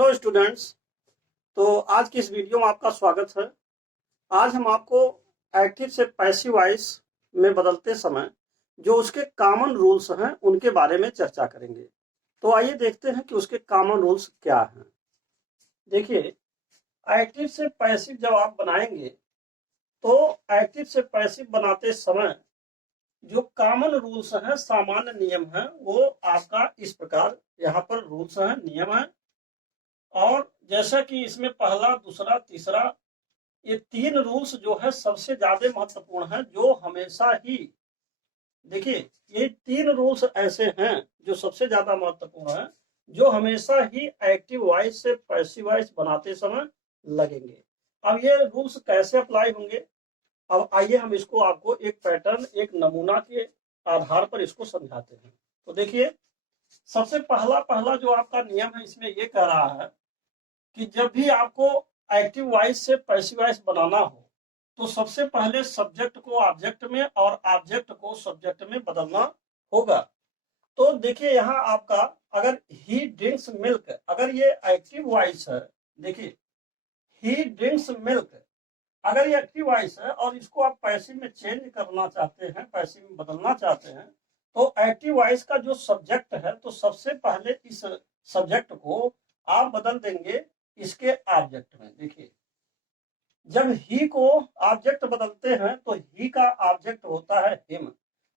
Hello students. तो आज की इस वीडियो में आपका स्वागत है। आज हम आपको एक्टिव से पैसिव वॉइस में बदलते समय जो उसके कॉमन रूल्स हैं उनके बारे में चर्चा करेंगे। तो आइए देखते हैं कि उसके कॉमन रूल्स क्या हैं। देखिए, एक्टिव से पैसिव जब आप बनाएंगे तो एक्टिव से पैसिव बनाते समय जो कॉमन रूल्स हैं, सामान्य नियम हैं, वो आपका इस प्रकार यहाँ पर रूल्स हैं, नियम है। और जैसा कि इसमें पहला, दूसरा, तीसरा, ये तीन रूल्स जो है सबसे ज्यादा महत्वपूर्ण है, जो हमेशा ही, देखिए, ये तीन रूल्स ऐसे हैं जो सबसे ज्यादा महत्वपूर्ण है, जो हमेशा ही एक्टिव वॉइस से पैसिव वॉइस बनाते समय लगेंगे। अब ये रूल्स कैसे अप्लाई होंगे, अब आइए हम इसको आपको एक पैटर्न, एक नमूना के आधार पर इसको समझाते हैं। तो देखिए, सबसे पहला पहला जो आपका नियम है, इसमें ये कह रहा है कि जब भी आपको एक्टिव वॉइस से पैसिव वॉइस बनाना हो तो सबसे पहले सब्जेक्ट को ऑब्जेक्ट में और ऑब्जेक्ट को सब्जेक्ट में बदलना होगा। तो देखिए, यहाँ आपका अगर ही ड्रिंक्स मिल्क, अगर ये एक्टिव वॉइस है, देखिए ही ड्रिंक्स मिल्क, अगर ये एक्टिव वॉइस है और इसको आप पैसिव में चेंज करना चाहते हैं, पैसिव में बदलना चाहते हैं, तो एक्टिव वॉइस का जो सब्जेक्ट है, तो सबसे पहले इस सब्जेक्ट को आप बदल देंगे इसके ऑब्जेक्ट में। देखिए, जब ही को ऑब्जेक्ट बदलते हैं तो ही का ऑब्जेक्ट होता है हिम,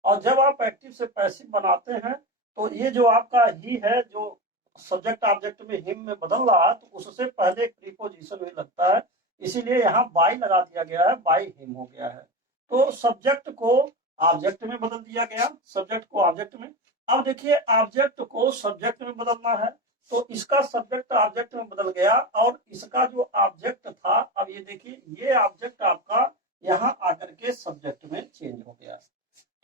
और जब आप एक्टिव से पैसिव बनाते हैं तो ये जो आपका ही है, जो सब्जेक्ट ऑब्जेक्ट में हिम में बदल रहा है, तो उससे पहले एक प्रीपोजिशन भी लगता है, इसीलिए यहाँ बाई लगा दिया गया है, बाई हिम हो गया है। तो सब्जेक्ट को ऑब्जेक्ट में बदल दिया गया, सब्जेक्ट को ऑब्जेक्ट में। अब देखिए, ऑब्जेक्ट को सब्जेक्ट में बदलना है, तो इसका सब्जेक्ट ऑब्जेक्ट में बदल गया, और इसका जो ऑब्जेक्ट था, अब ये देखिए, ये ऑब्जेक्ट आपका यहाँ आकर के सब्जेक्ट में चेंज हो गया।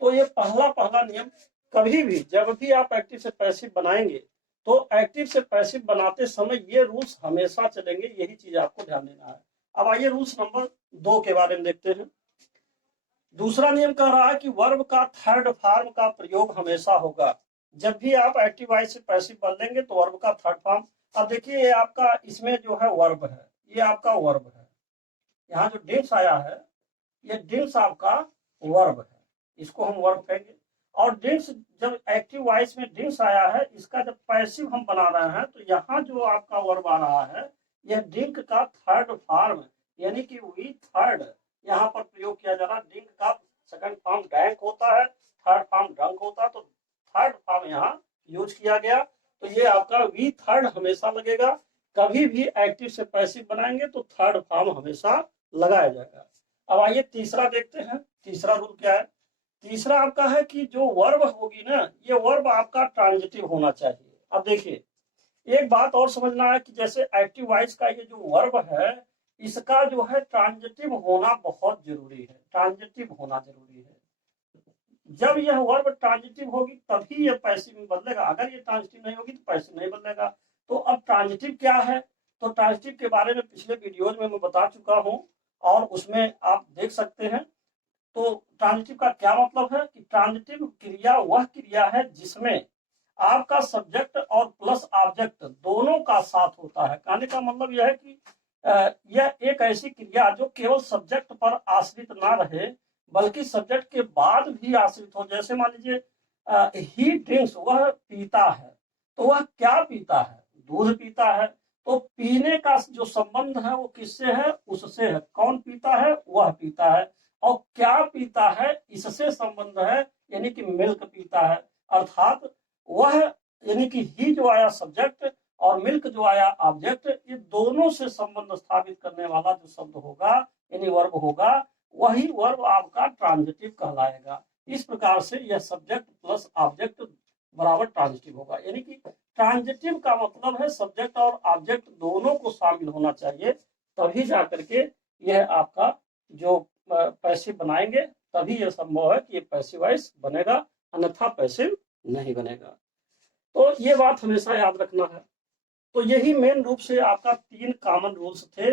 तो ये पहला पहला नियम, कभी भी जब भी आप एक्टिव से पैसिव बनाएंगे तो एक्टिव से पैसिव बनाते समय ये रूल्स हमेशा चलेंगे, यही चीज आपको ध्यान देना है। अब आइए रूल्स नंबर 2 के बारे में देखते हैं। दूसरा नियम कह रहा है कि वर्ब का थर्ड फॉर्म का प्रयोग हमेशा होगा। जब भी आप एक्टिव वॉइस से पैसिव बदलेंगे तो वर्ब का थर्ड फॉर्म। अब देखिए, ये आपका इसमें जो है वर्ब है, ये आपका वर्ब है, यहाँ जो डिंस आया है, ये डिंस आपका वर्ब है, इसको हम वर्ब कहेंगे। और डिंस, जब एक्टिव वॉइस में डिंस आया है, इसका जब पैसिव हम बना रहे हैं, तो यहाँ जो आपका वर्ब आ रहा है, यह डिंक का थर्ड फॉर्म, यानी कि वी थर्ड यहाँ पर प्रयोग किया जा रहा है। डिंक का सेकंड फॉर्म डैंक होता है, थर्ड फॉर्म ड्रंक होता है, तो थर्ड फॉर्म यहाँ यूज किया गया। तो ये आपका वी थर्ड हमेशा लगेगा। कभी भी एक्टिव से पैसिव बनाएंगे तो थर्ड फॉर्म हमेशा लगाया जाएगा। अब आइए तीसरा देखते हैं। तीसरा रूल क्या है? तीसरा आपका है कि जो वर्ब होगी ना, ये वर्ब आपका ट्रांजिटिव होना चाहिए। अब देखिए, एक बात और समझना है कि जैसे एक्टिव वॉइस का ये जो वर्ब है, इसका जो है ट्रांजिटिव होना बहुत जरूरी है, ट्रांजिटिव होना जरूरी है। जब यह वर्ब ट्रांजिटिव होगी तभी यह पैसिव में बदलेगा, अगर ये ट्रांजिटिव नहीं होगी तो पैसिव नहीं बदलेगा। तो अब ट्रांजिटिव क्या है? तो ट्रांजिटिव के बारे में पिछले वीडियोज में मैं बता चुका हूं, और उसमें आप देख सकते हैं। तो ट्रांजिटिव का क्या मतलब है कि ट्रांजिटिव क्रिया वह क्रिया है जिसमें आपका सब्जेक्ट और प्लस ऑब्जेक्ट दोनों का साथ होता है। कहने का मतलब यह है कि यह एक ऐसी क्रिया जो केवल सब्जेक्ट पर आश्रित ना रहे, बल्कि सब्जेक्ट के बाद भी आश्रित हो। जैसे मान लीजिए, ही ड्रिंक्स, वह पीता है, तो वह क्या पीता है? दूध पीता है। तो पीने का जो संबंध है वो किससे है? उससे है। कौन पीता है? वह पीता है। और क्या पीता है, इससे संबंध है, यानी कि मिल्क पीता है। अर्थात वह, यानी कि ही जो आया सब्जेक्ट और मिल्क जो आया ऑब्जेक्ट, ये दोनों से संबंध स्थापित करने वाला जो शब्द होगा, यानी वर्ब होगा, वही वर्ब आपका ट्रांजिटिव कहलाएगा। इस प्रकार से यह सब्जेक्ट प्लस ऑब्जेक्ट बराबर ट्रांजिटिव होगा। यानी कि ट्रांजिटिव का मतलब है सब्जेक्ट और ऑब्जेक्ट दोनों को शामिल होना चाहिए, तभी जाकर के यह आपका जो पैसिव बनाएंगे, तभी यह संभव है कि ये पैसिव वॉइस बनेगा, अन्यथा पैसिव नहीं बनेगा। तो ये बात हमेशा याद रखना है। तो यही मेन रूप से आपका 3 कॉमन रूल्स थे।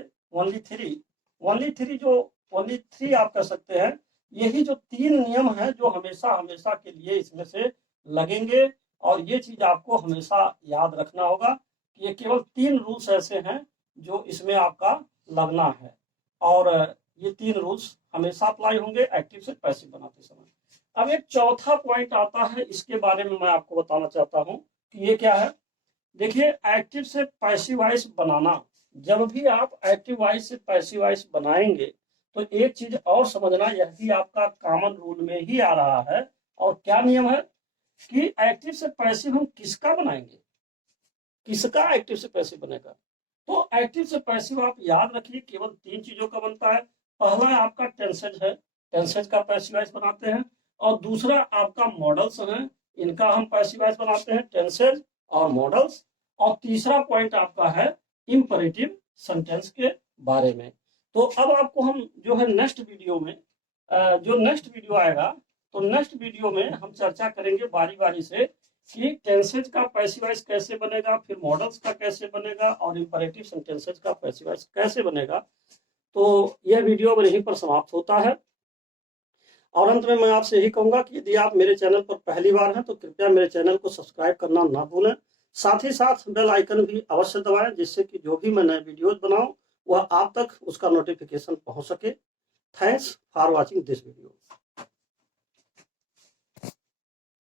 ओनली थ्री आप कह सकते हैं। यही जो 3 नियम है जो हमेशा हमेशा के लिए इसमें से लगेंगे, और ये चीज आपको हमेशा याद रखना होगा कि ये केवल 3 रूल्स ऐसे हैं जो इसमें आपका लगना है, और ये 3 रूल्स हमेशा अप्लाई होंगे एक्टिव से पैसिव बनाते समय। अब एक चौथा पॉइंट आता है, इसके बारे में मैं आपको बताना चाहता हूं कि ये क्या है। देखिए, एक्टिव से पैसिव वॉइस बनाना, जब भी आप एक्टिव वॉइस से पैसिव वॉइस बनाएंगे तो एक चीज और समझना, यह भी आपका कॉमन रूल में ही आ रहा है। और क्या नियम है कि एक्टिव से पैसिव हम किसका बनाएंगे, किसका एक्टिव से पैसिव बनेगा। तो एक्टिव से पैसिव आप याद रखिए केवल 3 चीजों का बनता है। पहला आपका टेंसेज है, टेंसेज का पैसिव वॉइस बनाते हैं। और दूसरा आपका मॉडल्स हैं, इनका हम पैसिव वॉइस बनाते हैं, टेंसेज और मॉडल्स। और तीसरा पॉइंट आपका है इंपरेटिव सेंटेंस के बारे में। तो अब आपको हम जो है नेक्स्ट वीडियो में, जो नेक्स्ट वीडियो आएगा, तो नेक्स्ट वीडियो में हम चर्चा करेंगे बारी बारी से कि टेंसेज का पैसिव वॉइस कैसे बनेगा, फिर मॉडल्स का कैसे बनेगा, और इंपरेटिव सेंटेंसेज का पैसिव वॉइस कैसे बनेगा। तो यह वीडियो अब यहीं पर समाप्त होता है। और अंत में मैं आपसे यही कहूंगा कि यदि आप मेरे चैनल पर पहली बार हैं तो कृपया मेरे चैनल को सब्सक्राइब करना ना भूलें। साथ ही साथ बेल आइकन भी अवश्य दबाएं, जिससे कि जो भी मैं नए वीडियोज बनाऊं वह आप तक उसका नोटिफिकेशन पहुंच सके। Thanks for watching this video.